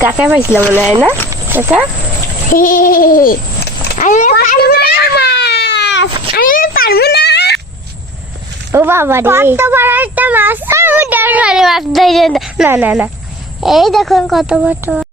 কাকা পাইছিলাম মনে হয় না কাকা? ও বাবা রে, কত বড় একটা মাছ! না না না, এই দেখুন কত বড়।